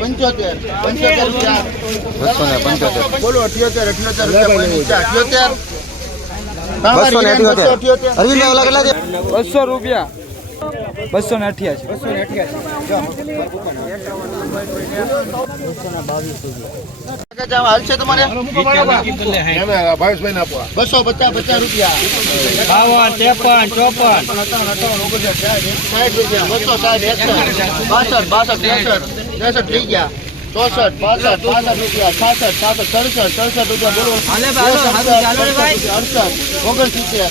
પંચોતેર. પંચોતેર રૂપિયા બસો ને પંચોતેર. બોલો અઠ્યોતેર અઠ્યોતેર અઠ્યોતેર બસો ને અઠ્યોતેર. બસો રૂપિયા. બસો ને અઠ્યાસી. બસો ને બસો પચાસ પચાસ રૂપિયા. બાવન ત્રેપન ચોપન. સાઠ રૂપિયા બસો સાઠ એકસઠ. બાસઠ બાસઠ ત્રેસઠ. ત્રેસઠ થઈ ગયા. ચોસઠ પાસઠ પાસઠ રૂપિયા છાસઠ છાસઠ સડસઠ સડસઠ રૂપિયા બોલો. અડસઠ ઓગણસિત્તેર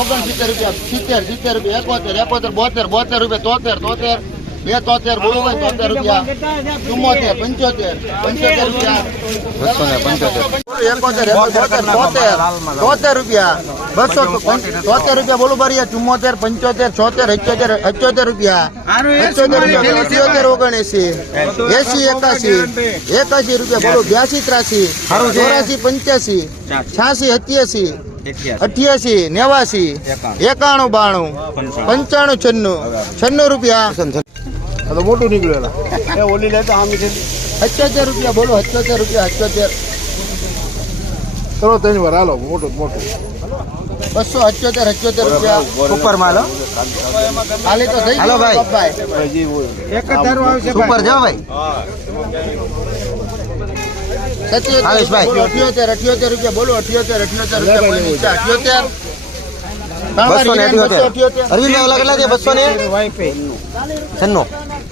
ઓગણસિત્તેર રૂપિયા સિત્તેર સિત્તેર રૂપિયા એકોતેર એકોતેર બોતેર બોતેર રૂપિયા તોતેર તોતેર બે તોતેર બોલો ભાઈ તોતેર રૂપિયા. ચુમ્મોતેર પંચોતેર પંચોતેર રૂપિયા. બસો પંચોતેર. એકોતેર એકોતેર તોતેર તોતેર રૂપિયા. બસો તોતેર રૂપિયા બોલું ભરીએ ચુમ્મોતેર પંચોતેર છોતેર અઠ્યોતેર અઠ્યોતેર રૂપિયા. અઠ્યોતેર રૂપિયા અઠ્યોતેર ઓગણએસી એસી એકાસી એકાસી રૂપિયા બોલો બ્યાસી ત્રાસી ચોરાસી પંચ્યાસી છ્યાસી અઠ્યાસી અઠ્યાસી નેવાસી એકાણું. બાણું પંચાણું. છન્નું છન્નું રૂપિયા. મોટું નીકળેલા એ ઓલી લેતા આમ છે. અઠ્યોતેર રૂપિયા બોલો અઠ્યોતેર રૂપિયા અઠ્યોતેર. ચલો ત્રણ વાર હાલો મોટું મોટું. બસો અઠ્યોતેર અઠ્યોતેર રૂપિયા. ઉપર માલ? હો. તો થઈ હાલો ભાઈ. એક જ ધારો આવશે ઉપર જાઓ ભાઈ. અઠ્યોતેર અઠ્યોતેર રૂપિયા. બોલો અઠ્યોતેર અઠ્યોતેર રૂપિયા. અઠ્યોતેર બસો ને અઠ્યોતેર. અરવિંદ કેટલા છે? બસો ને છન્નું.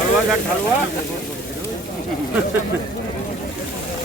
અઠ્યોતેર અઠ્યોતેર ઓગણએસી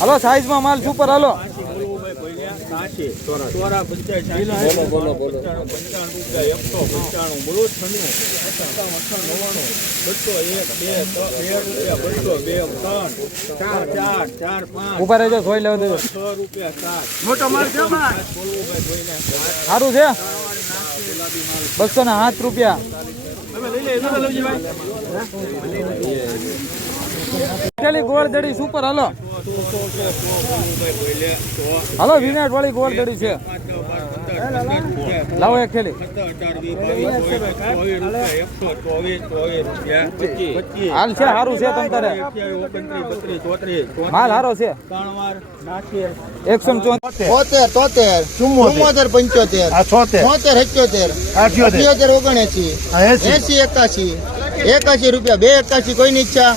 હાલો સાઈઝમાં માલ સુપર હલો. ઊભા રહેજો જોઈ લેવા દેજો. સારું છે? બસો ને સાત રૂપિયા. પેલી ગોળ દડી સુપર હલો. હલો વિનાટ વાળી ગોળ દડી છે. લાવો એક થેલી હાલ છે સારું છે તમ તારે. માલ સારો છે. એકસો તોતેર તોતેર. ચુમ્મોતેર. પંચોતેર. છોતેર. એકોતેર અઠ્યોતેર ઓગણએસી એસી એકાસી એકાસી રૂપિયા. બે એકાસી કોઈની ઈચ્છા?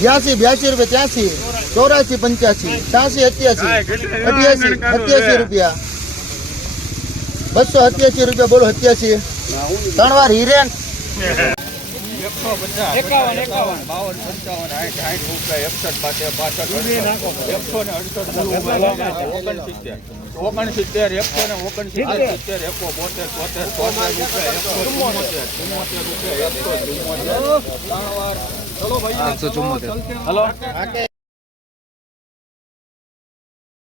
બ્યાસી બ્યાસી રૂપિયા ત્યાસી ચોરાસી પંચ્યાસી. છ્યાસી અત્યાસી અઠ્યાસી સત્યાસી રૂપિયા. બસો સત્યાસી રૂપિયા બોલો સત્યાસી ત્રણ વાર હિરેન એકાવન એકાવન. ઓગણસિત્તેર એકસો ને ઓગણસિત્તેર સિત્તેર એકો બોતેર તોતેર તોતેર રૂપિયા એકસો ચુમ્મોતેર ચુમ્મોતેર રૂપિયા એકસો ચુમ્મોતેર આઠસો ચુમ્મોતેર હલો.